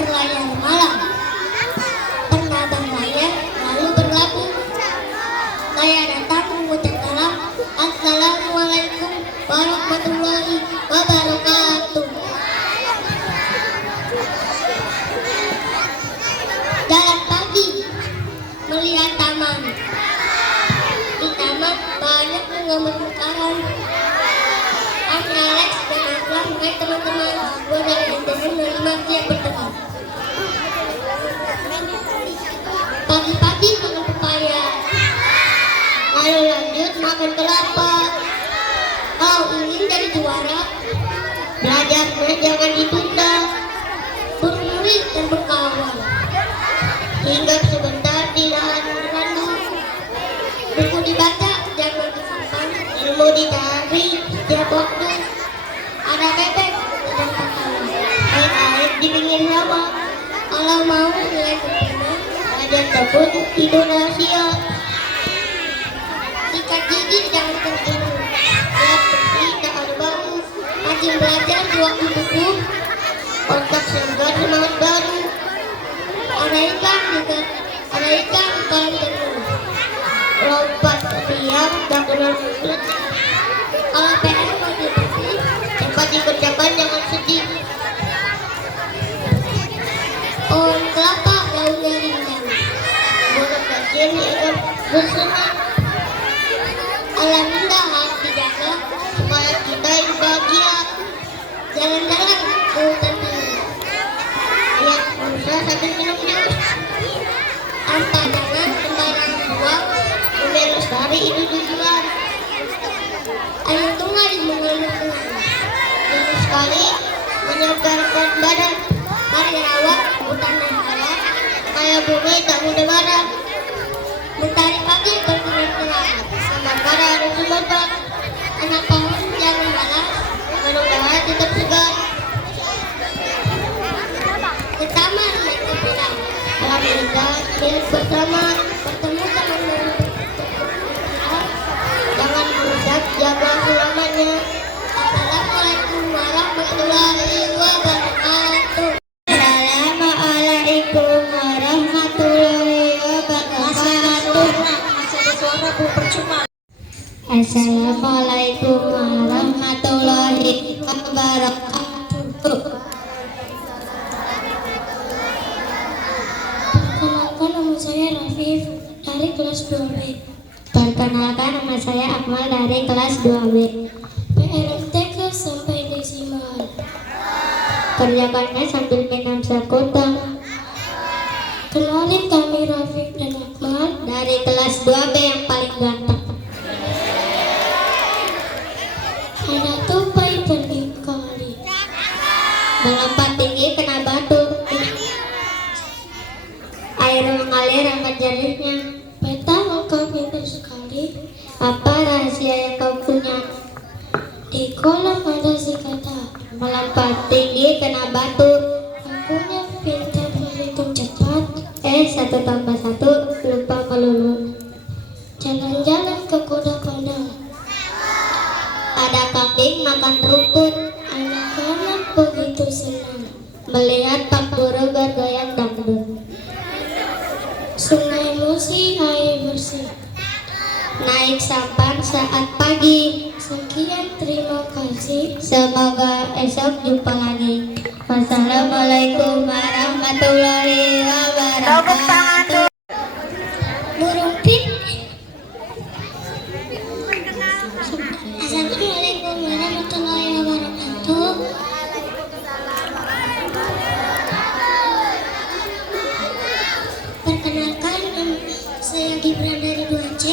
berlayar malam. Pernah berlayar lalu berlabuh. Saya datang mengucap salam. Assalamualaikum warahmatullahi wabarakatuh. Jalan pagi melihat taman. Di taman banyak bunga mekaran. Alex dan Aklam, hai teman-teman, gue dari NTM menerima siap berteman. Pagi-pagi makan pepaya, lalu lanjut makan kelapa. Kalau ingin jadi juara, belajarnya jangan ditunda, bermurid dan berkawan. Hinggap sebentar di lahan randu, buku dibaca jangan disimpan, ilmu dicari setiap waktu. Ada bebek sedang tertawa, main air di pinggir rawa. Kalau mau nilai sempurna, belajar tekun tidur rahasia. Sikat gigi jangan tertidur, lihat bersih tak ada bau. Rajin belajar di waktu buku, otak segar semangat baru. Ada ikan di kolam tenun, lompat siang tak kenal mulut. Kalau PR mau bersih, cepat dikerjakan jangan sedih. Pohon kelapa daunnya rindang, burung kecil ikut bersenang. Alam indah harus dijaga supaya kita hidup bahagia. Jalan-jalan ke hutan pinus, lihat rusa sambil minum jus. Tanpa jangan sembarang buang, bumi lestari itu tujuan. Ayo tunggal mengeluh-keluh, jangan sekali menyegarkan badan. Mari rawat hutan dan alam, supaya bumi tak mudah marah. Mentari pagi bersinar terang, sama para ada sumber. Anak pohon jangan malas, mudah-mudahan tetap segar. Ke taman naik sepeda, alam indah milik bersama. Bertemu teman baru, jangan merusak, jaga selamanya. Assalamualaikum warahmatullahi wabarakatuh. Assalamualaikum warahmatullahi wabarakatuh. Masih ada suara bu percuma. Assalamualaikum warahmatullahi wabarakatuh. Perkenalkan, nama saya Rafif dari kelas 2B. Perkenalkan, nama saya Akmal dari kelas 2B. PRTK sampai desimal. Kerjakannya sambil minum sekutang. Kenalin, kami Rafif dan Akmal dari kelas 2B yang paling ganteng. Ada tupai pergi kali, melompat tinggi kena batu. Air mengalir amat jernihnya. Peta, kau pintar sekali. Apa rahasia yang kau punya? Di kolam ada si kata, melompat tinggi kena batu. Akunya pintar berhitung cepat. 1 tambah 1 lupa melulu. Jalan-jalan ke kuda-kuda, ada kambing makan rumput. Anak-anak begitu senang melihat Pak Guru bergoyang dangdut. Sungai Musi air bersih, naik sampan saat pagi. Sekian, terima kasih. Semoga esok jumpa lagi. Wassalamualaikum warahmatullahi wabarakatuh. Burung pipit. Assalamualaikum warahmatullahi wabarakatuh. Perkenalkan, saya Gibran dari 2C.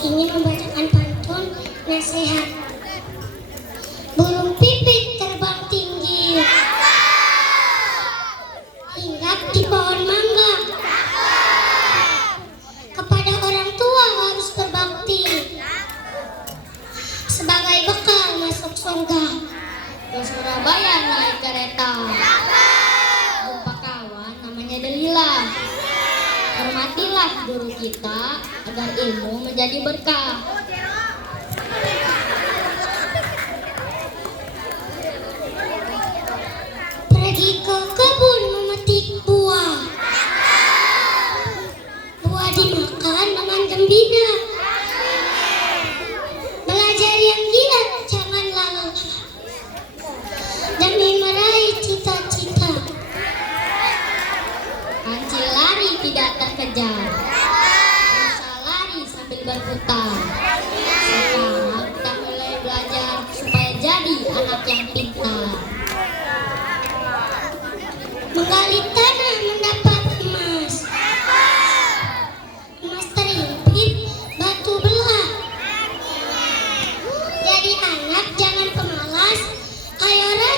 Ingin membacakan pantun nasihat. Burung pipit terbang tinggi, hinggap di pohon mangga. Kepada orang tua harus berbakti, sebagai bekal masuk surga. Ke Surabaya naik kereta, jumpa kawan namanya Delila. Hormatilah guru kita agar ilmu menjadi berkah.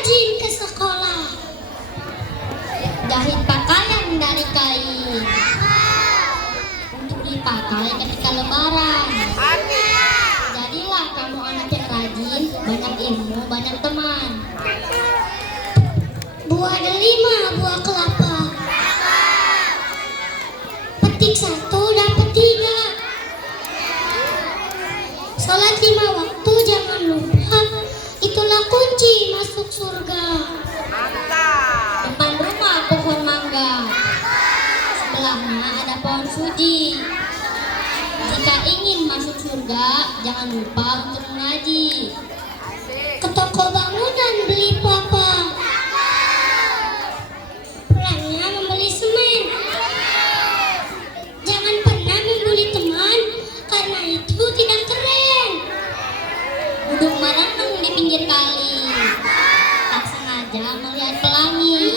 rajin ke sekolah. Jahit pakaian dari kain untuk dipakai ketika lebaran. Jadilah kamu anak yang rajin, banyak ilmu, banyak teman. Buah delima, buah kelapa. Petik 1 dapat 3. Salat 5 waktu jangan lupa. Itulah kunci masuk surga. Depan rumah pohon mangga, sebelahnya ada pohon suji. Jika ingin masuk surga, jangan lupa untuk mengaji. Ke toko bangunan beli apa? Pulangnya membeli semen. Jangan pernah membuli teman, karena itu tidak keren. Duduk merenung di pinggir kali, tak sengaja melihat pelangi.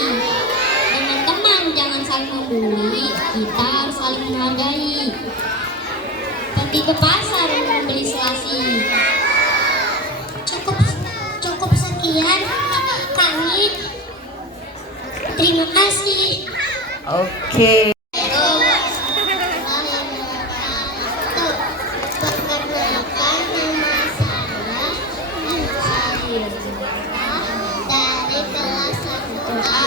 Dengan teman jangan saling membuli, kita harus saling menghargai. Pergi ke pasar membeli selasi. Cukup sekian kami. Terima kasih. Oke. Perkenalkan nama saya dari kelas 1A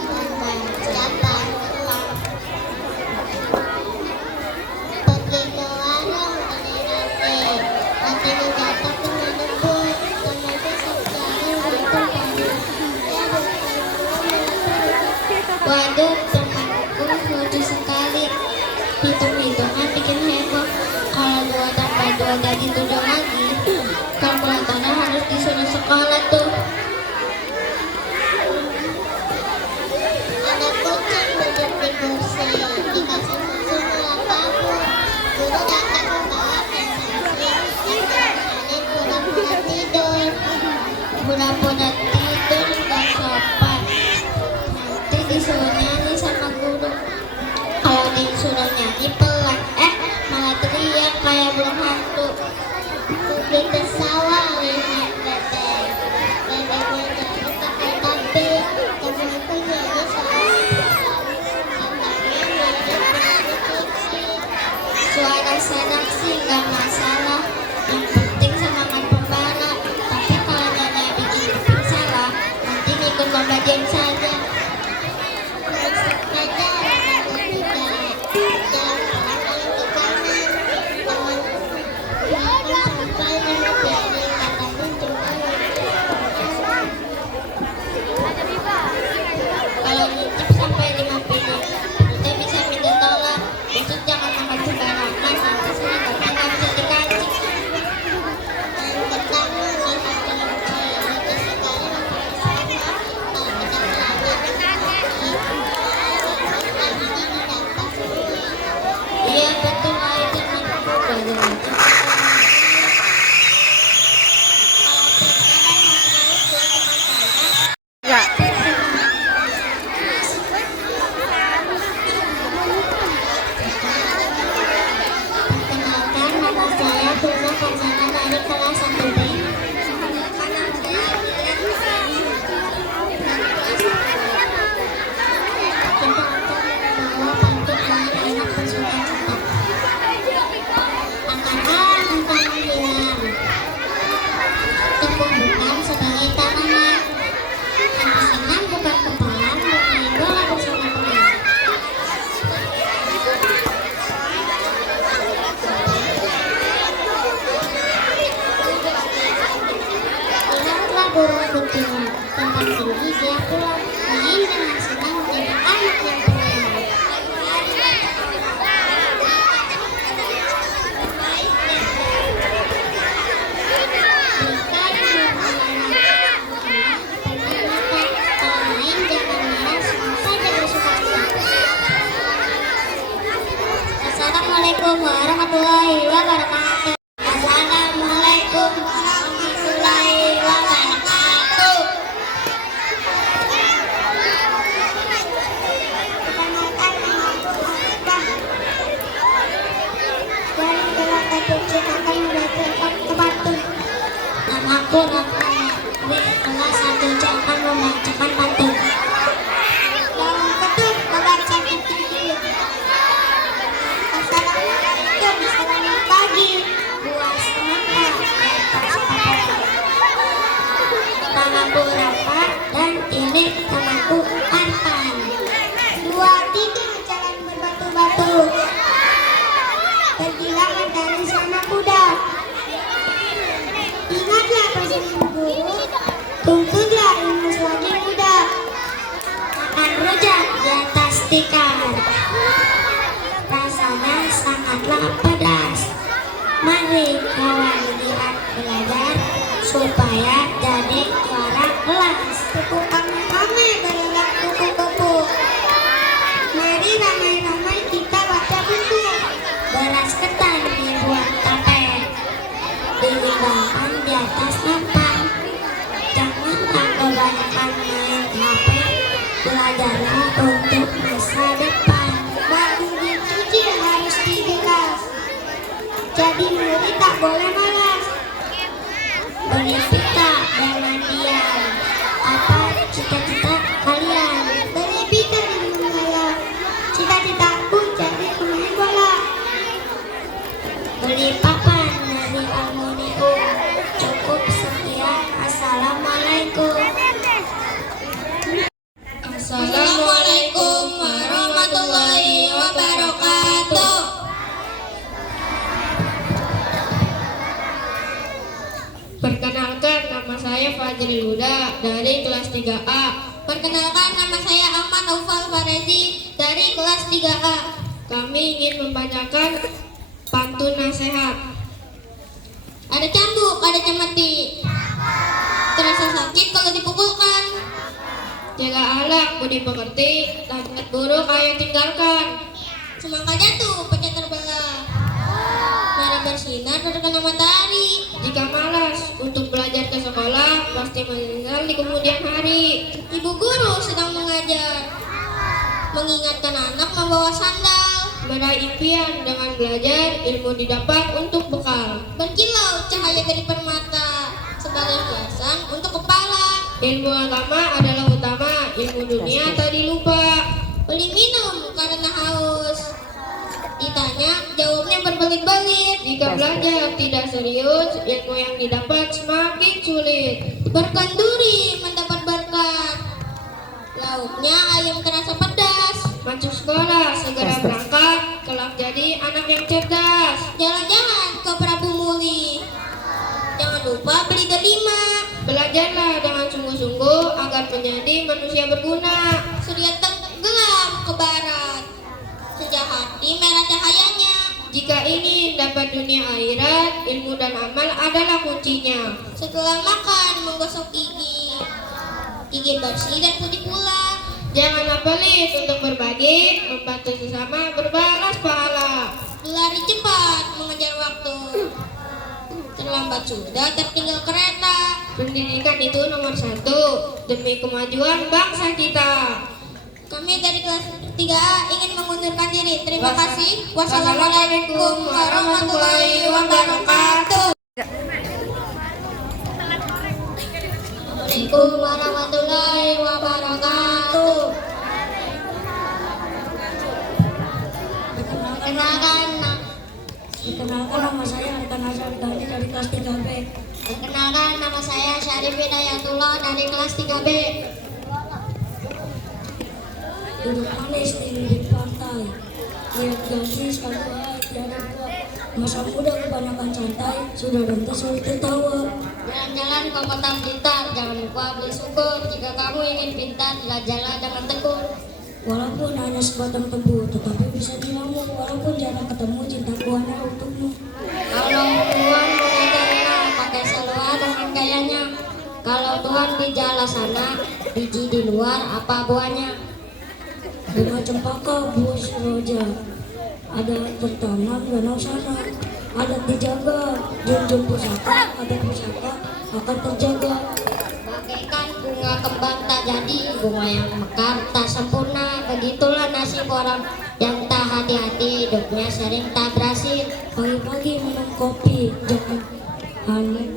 membaca pantun. Pergi ke warung beli roti, rotinya jatuh kena debus, teman besok jalan untuk pagi. Waduh, temanku lucu sekali. Hitung-hitungan bikin heboh. Kalau 2 tambah 2 jadi 7 lagi. Kalkulatornya harus disuruh sekolah tuh. Ada kucing duduk di kursi, dikasih susu mulai kabur. Guru datang membawa pensasi, yang terakhir pura-pura tidur. Pura-pura tidur nggak sopan. Nanti disuruh nyanyi sama guru. Kalau disuruh nyanyi pelan, malah teriak kayak burung hantu. Pergi ke sawah lihat bebek. Bebeknya jadi pakai topi. Temanku nyanyi soal katanya mirip dari fiksi. Suara serak sih gak masalah, yang penting semangat pembara. Tapi kalau nyanyi bikin kuping salah, nanti ngikut lomba jam saja. Naik sepeda roda 3, jalan pelan ke kanan. Tangan sampai 5 jari, katanya cuma kalau nyicip sampai 5 piring, kita bisa minta tolak. Besok jangan makan sembarangan, nanti seragamnya nggak bisa dikancing. Dan pertama lihat kelinci, lucu sekali rambutnya sama. Kalau kita belajar dengan hati, kelinci dapat semua. Iya betul lah, itu temanku belajar lucu. Kalau sekarang mau lucu teman saya. Ya. Perkenalkan, nama saya Tuna Farzana dari kelas 1B. Kita akan membawa pantun anak-anak bersuka-cita. Angkat entah menghilang, tumbuh-tumbuhan sebagai tanaman. Yang senang bukan kepala, bermain bola bersama teman. Lihatlah burung betina, terbang tinggi dia pulang, main dengan senang menjadi anak yang pendiam. Mereka yang bermain mata, kalau main jangan marah, senang saja bersuka-cita. Assalamualaikum warahmatullahi wabarakatuh. Assalamualaikum warahmatullahi wabarakatuh. Aku Rafa dan ini temanku Arfan. 2, 3 jalan berbatu-batu. Pergilah mencari sanak kuda. Ingatlah pesan guru, tuntutlah ilmu selagi muda. Makan rujak di atas tikar, rasanya sangatlah pedas. Mari kawan giat belajar supaya jadi juara kelas. Kupu kami bergerak kupu-kupu. Mari ramai-ramai kita baca buku. Beras ketan dibuat tape, dihidangkan di atas nampan. Janganlah kebanyakan main HP, belajarlah untuk masa depan. Baju dicuci harus dibilas, jadi murid tak boleh malas. Beli pita jangan diam. Apa cita-cita kalian? Beli pita di menghayal. Cita-citaku jadi pemain bola. Beli papan dari aluminium. Cukup sekian. Assalamualaikum. Assalamualaikum warahmatullahi wabarakatuh. Perkenalkan, nama saya Fajril Huda dari kelas 3A. Perkenalkan, nama saya Ahmad Aufal Farezi dari kelas 3A. Kami ingin membacakan pantun nasihat. Ada cambuk, ada cemeti. Terasa sakit kalau dipukulkan. Jaga akhlak, budi pekerti, tabiat buruk ayo tinggalkan. Semangka jatuh, pecah terbelah. Merah bersinar terkena matahari. Jika malas untuk belajar ke sekolah, pasti menyesal di kemudian hari. Ibu guru sedang mengajar, mengingatkan anak membawa sandal. Meraih impian dengan belajar, ilmu didapat untuk bekal. Berkilau cahaya dari permata, sebagai hiasan untuk kepala. Ilmu agama adalah utama, ilmu dunia tak dilupa. Beli minum karena haus. Ditanya, jawabnya berbelit-belit. Jika belajar tidak serius, ilmu yang didapat semakin sulit. Berkenduri mendapat berkat, lauknya ayam terasa pedas. Masuk sekolah, segera berangkat, kelak jadi anak yang cerdas. Jalan-jalan ke Prabu Muli, jangan lupa beli delima. Belajarlah dengan sungguh-sungguh agar menjadi manusia berguna. Surya tenggelam ke barat, sejak hati merah cahayanya. Jika ingin dapat dunia akhirat, ilmu dan amal adalah kuncinya. Setelah makan menggosok gigi bersih dan putih pula. Janganlah pelit untuk berbagi, membantu sesama berbalas pahala. Berlari cepat mengejar waktu, terlambat sudah tertinggal kereta. Pendidikan itu nomor 1 demi kemajuan bangsa kita. Kami dari kelas 3A ingin mengundurkan diri. Terima kasih. Wassalamualaikum warahmatullahi wabarakatuh. Assalamualaikum warahmatullahi wabarakatuh. Perkenalkan nama saya Arkan Hasan dari kelas 3B. Perkenalkan nama saya Syarif Hidayatullah dari kelas 3B. Duduk manis di bibir pantai, lihat ganti sekali baik tiada buat. Masa muda kebanyakan santai, sudah nanti sulit tertawa. Jalan-jalan ke kota Blitar, jangan lupa beli syukur. Jika kamu ingin pintar, belajarlah dengan tekun. Walaupun hanya sebatang tebu, tetapi bisa diramu. Walaupun jarang ketemu, cintaku hanya untukmu. Kalau Tuhan mengajarilah, pakai seluar dengan gayanya. Kalau Tuhan di jalan sana, biji di luar, apa buahnya? Bunga cempaka buah seroja, ada tertanam danau sana, ada dijaga, junjung pusaka, ada pusaka akan terjaga. Bagaikan bunga kembang tak jadi, bunga yang mekar tak sempurna. Begitulah nasib orang yang tak hati-hati, hidupnya sering tak berhasil. Pagi-pagi minum kopi, jangan hangat,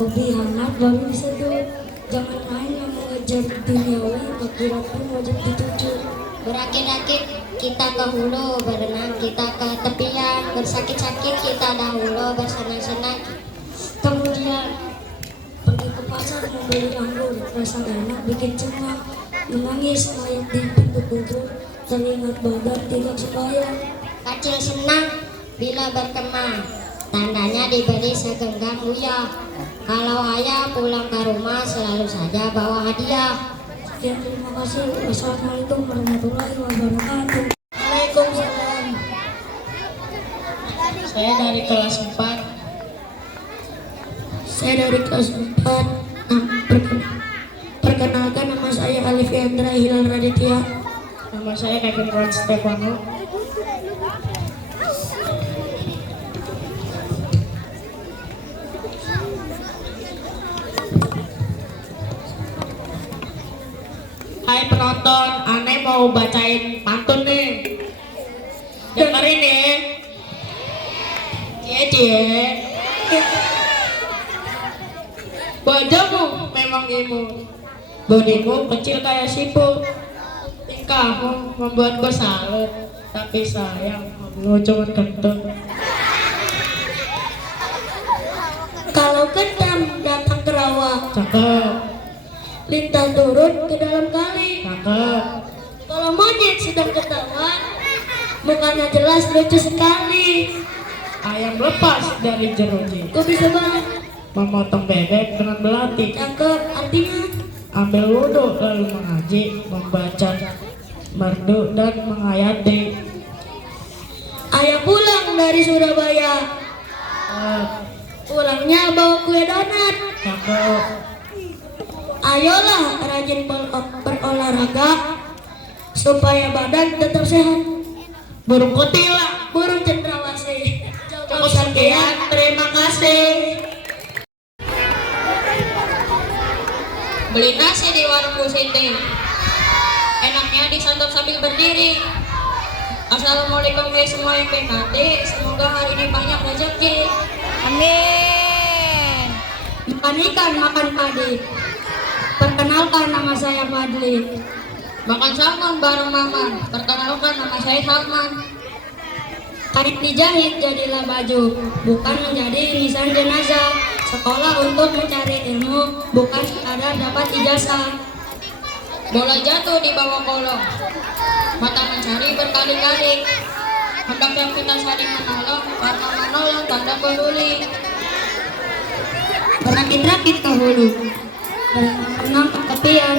kopi hangat baru diseduh. Jangan hanya mengejar duniawi, akhirat pun wajib dituju. Berakit-akit kita ke hulu, berenang kita ke tepian, bersakit-sakit kita dahulu, bersenang-senang kemudian pergi ke pasar membeli anggur. rasa enak bikin cengang. Menangis mayat di pintu kubur, teringat badan tidak sebayang. Kecil senang bila berkembang, tandanya diberi segenggam uyah. Kalau ayah pulang ke rumah selalu saja bawa hadiah. Sekian, terima kasih. Wassalamualaikum warahmatullahi wabarakatuh. Waalaikumsalam. Saya dari kelas 4. Saya dari kelas 4. Perkenalkan, nama saya Alif Yandra Hilal Raditya. Nama saya Kevin Ron Stefano. Hai penonton, aneh mau bacain pantun nih. Dengerin ya. Cie. Wajahmu memang imut, bodimu kecil kayak siput. Tingkahmu membuatku salut, tapi sayang kamu cuma kentut. Kalau ketam datang ke rawa, Cakep, lintah turun ke dalam kali. cakep. Kalau monyet sedang ketawa, mukanya jelas lucu sekali. Ayam lepas dari jeruji, Kok bisa banget? memotong bebek dengan belati. Cakep, artinya Ambil wudhu lalu mengaji, membaca merdu dan menghayati. ayah pulang dari Surabaya, pulangnya bawa kue donat. Cakep, Ayolah rajin berolahraga supaya badan tetap sehat. burung kutilang. Burung cendrawasih. Cukup sekian, terima kasih. Beli nasi di warung Bu Siti, enaknya disantap sambil berdiri. Assalamualaikum ya semua yang baik hati, semoga hari ini banyak rezeki. Amin. Makan ikan, makan padi. Perkenalkan, nama saya Fadli. Makan salmon bareng Maman, perkenalkan nama saya Salman. Kain dijahit jadilah baju, bukan menjadi nisan jenazah. Sekolah untuk mencari ilmu, bukan sekadar dapat ijazah. Bola jatuh di bawah kolong, mata mencari berkali-kali. Hendaknya kita saling menolong, karena menolong tanda peduli. Berakit-rakit ke hulu, berenang ke tepian.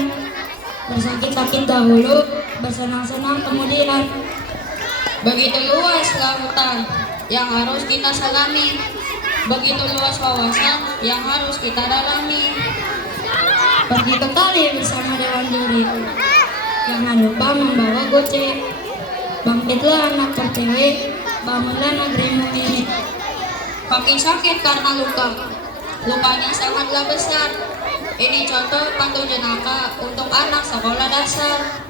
Bersakit-sakit dahulu, bersenang-senang kemudian. Begitu luas lautan yang harus kita selami, begitu luas wawasan yang harus kita dalami. Pergi ke kali bersama Dewan Juri, jangan lupa membawa gocek. Bangkitlah anak pertiwi, bangunlah negerimu ini. Kaki sakit karena luka, lukanya sangatlah besar. Ini contoh pantun jenaka untuk anak sekolah dasar.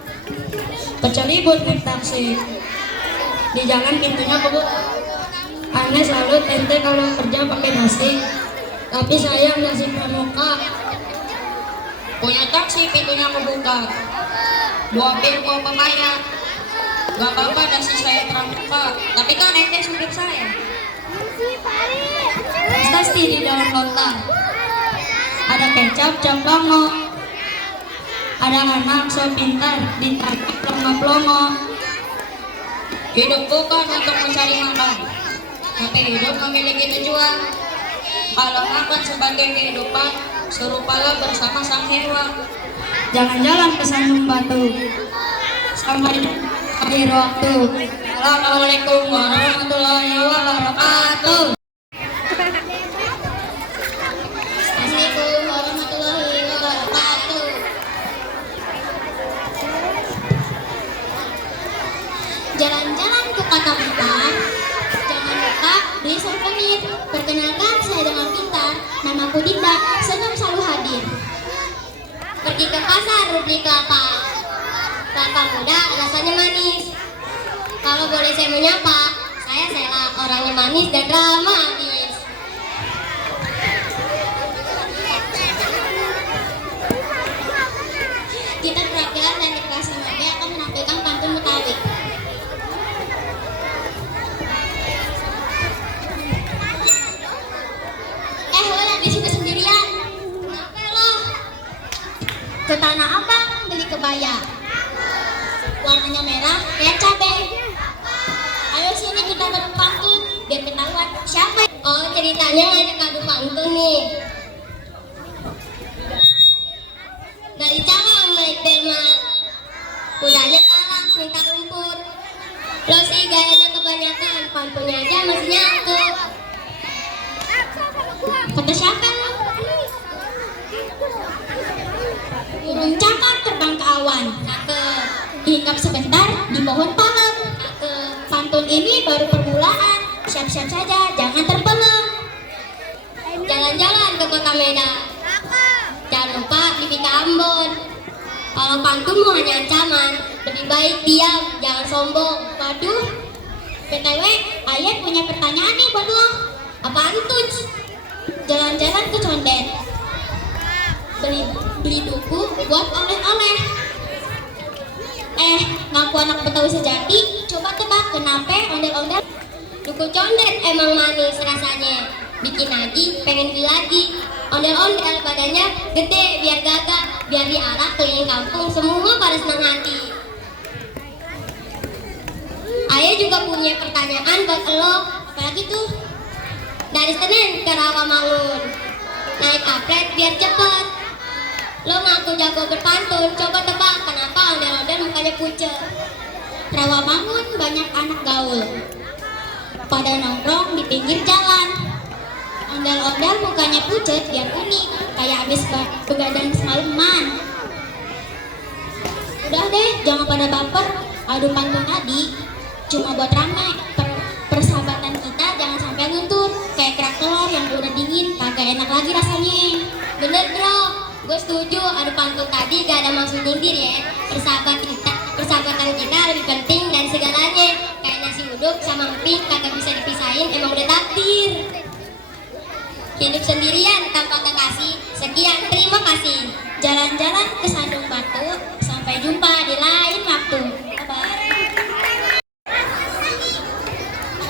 Kecelibut naik taksi, di jalan pintunya kebuka. Aneh salut ente kalau kerja pakai nasi, tapi sayang nasi pramuka. Punya taksi pintunya membuka, buah bir mau pembayar. Gak apa-apa nasi saya pramuka, tapi kan ente supir saya. Pasti di dalam lontang ada kecap campango, ada anak so pintar ditangkap pelongo-pelongo. Hidup bukan untuk mencari makan, tapi hidup memiliki tujuan. Kalau makan sebagai kehidupan, serupalah bersama sang hewan. Jangan jalan ke sandung batu sampai akhir waktu. Assalamualaikum warahmatullahi wabarakatuh. Assalamualaikum warahmatullahi wabarakatuh. Jalan-jalan ke kota besar, jangan lupa beli souvenir. Perkenalkan, saya dengan pintar, namaku Dinda, senyum selalu hadir. Pergi ke pasar, beli kelapa. Kelapa muda, rasanya manis. Kalau boleh saya menyapa, saya Sela, orangnya manis dan dramatis. Kita perwakilan dari kelas 5B akan menampilkan pantun Betawi. Lo di situ sendirian. Kenapa lo? Ke Tanah Abang beli kebaya. Warnanya merah kayak cabai. Ayo sini kita adu pantun biar ketahuan siapa. Oh, ceritanya ngajak adu pantun nih. Dari Cawang naik delman, kudanya kalah minta rumput. Lo sih gayanya kebanyakan, pantunnya aja masih nyangkut. Kata siapa lo? Burung cakar terbang ke awan. Cakep. Hinggap sebentar di pohon palem. Cakep. Pantun ini baru permulaan. Siap-siap saja, jangan terpeleng. Jalan-jalan ke kota Medan. Jangan lupa diminta Ambon. Kalau pantunmu hanya ancaman, lebih baik diam, jangan sombong. Waduh, BTW, Ayat punya pertanyaan nih buat lo. Apaan tuh? Jalan-jalan ke Condet, beli buku buat oleh-oleh. Ngaku anak Betawi sejati, coba tebak kenapa ondel-ondel? Duku Condet emang manis rasanya, bikin lagi, pengen beli lagi. Ondel-ondel badannya gede biar gagah, biar diarak keliling kampung semua pada senang hati. Ayah juga punya pertanyaan buat lo, apalagi tuh? Dari Senen ke Rawamangun, naik apret biar cepet. Lo ngaku jago berpantun, coba tebak kenapa ondel-ondel mukanya pucet. Rawamangun banyak anak gaul, pada nongkrong di pinggir jalan. Ondel-ondel mukanya pucet biar unik, kayak abis begadang semalaman. Udah deh, jangan pada baper. Adu pantun tadi cuma buat rame. Persahabatan kita jangan sampai luntur kayak kerak telur yang udah dingin, kagak enak lagi rasanya. Bener bro, gue setuju. Adu pantun tadi gak ada maksud nyindir ya. Persahabatan kita lebih penting dari segalanya. Kayak nasi uduk sama emping kagak bisa dipisahin, emang udah takdir. Hidup sendirian tanpa kekasih. Sekian, terima kasih. Jalan-jalan ke Sandung Batu. Sampai jumpa di lain waktu. Bye-bye.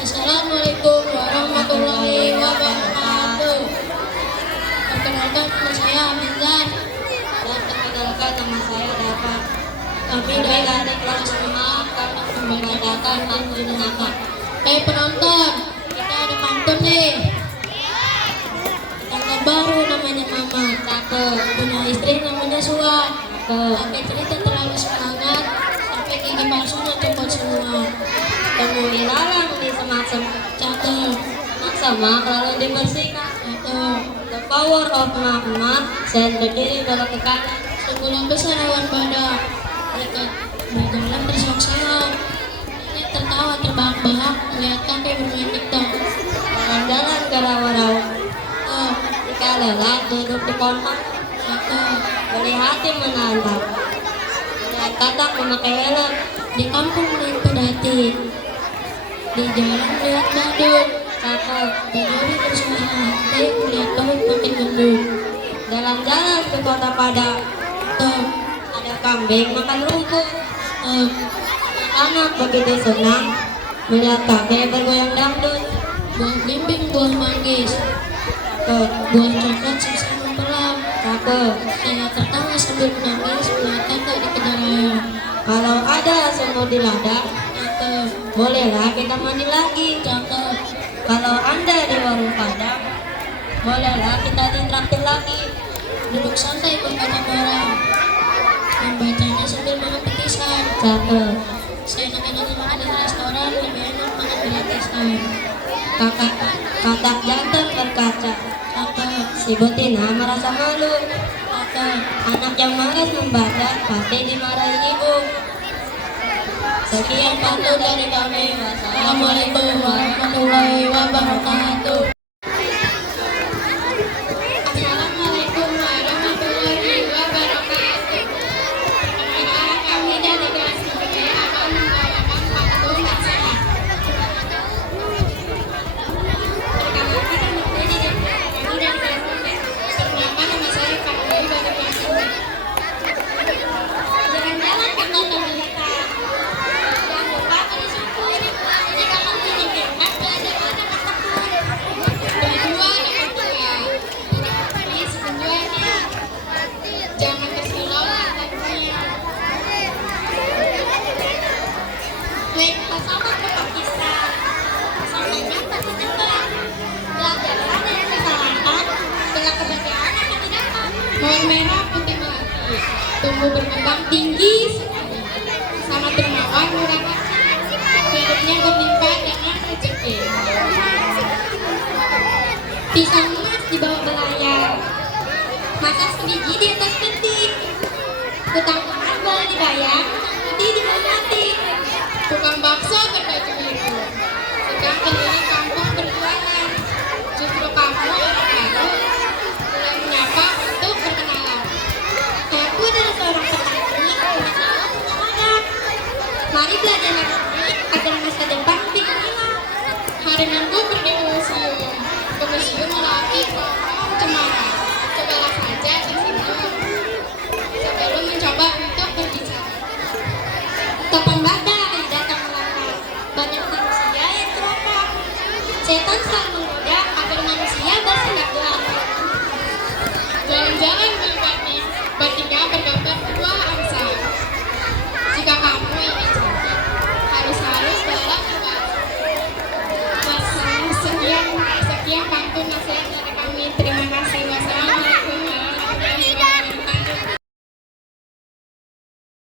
Assalamualaikum warahmatullahi wabarakatuh. Perkenalkan nama saya Aminzan. Dan perkenalkan nama saya Dafa. Kami dari kelas 5 kami membacakan pantun nama. Penonton, kita ada pantun nih. Tangga baru namanya Mama. Cakep. Punya istri namanya Suat. Pakai cerita terlalu semangat sampai gigi palsunya copot semua. Temu ilalang di semak-sem. Cakep. Semak lalu dibersihkan. Cakep. The power of mak-mak, send berdiri belok ke kanan. Sebulan besar awan badak. Mereka berjalan terseok-seok. Nenek tertawa terbahak-bahak melihat kakek bermain tiktok. Jalan-jalan ke rawa-rawa. Oh, Jika lelah duduk di pohon, cakep. boleh hati menantang. Melihat katak memakai helm. Di kampung melihat pedati. Di jalan melihat badut. Cakep. Berdiri bersama hati melihat pohon makin gendut. Jalan-jalan ke kota Padang. Tuh, Ada kambing makan rumput. oh, Anak begitu senang melihat kakek bergoyang dangdut. buah belimbing, buah manggis, Cakep. buah coklat susah mempelam. Cakep. Saya tertawa sambil menangis melihat kakak dikejar ayam. Kalau ada semut di ladang, Cakep. bolehlah kita mandi lagi. Cakep. Kalau Anda di warung Padang, bolehlah kita ditraktir lagi. Duduk santai bersama orang. Membacanya sambil makan petisan. Cakep. Seenak-enaknya makan di restoran, lebih enak makan gratisan. Katak jantan berkaca. Cakep. Si betina merasa malu. Cakep. Anak yang malas membaca pasti dimarahi ibu. Sekian pantun dari kami. Wassalamualaikum warahmatullahi wabarakatuh. Assalamualaikum warahmatullahi wabarakatuh. Perkenalkan kami dari kelas 3 akan membawakan pantun nasihat. Perkenalkan nama saya Kak Dewi dari kelas 3. Jalan-jalan ke kota Blitar. Jangan lupa beli suku. Jika kamu ingin berangkat, belajar akan bertempur. merah putih melati, tumbuh berkembang tinggi, sama dermawan murah hati, hidupnya berlimpah dengan rezeki. Pisang emas di bawah belayar, masak sebiji di atas peti, hutang emas boleh dibayar,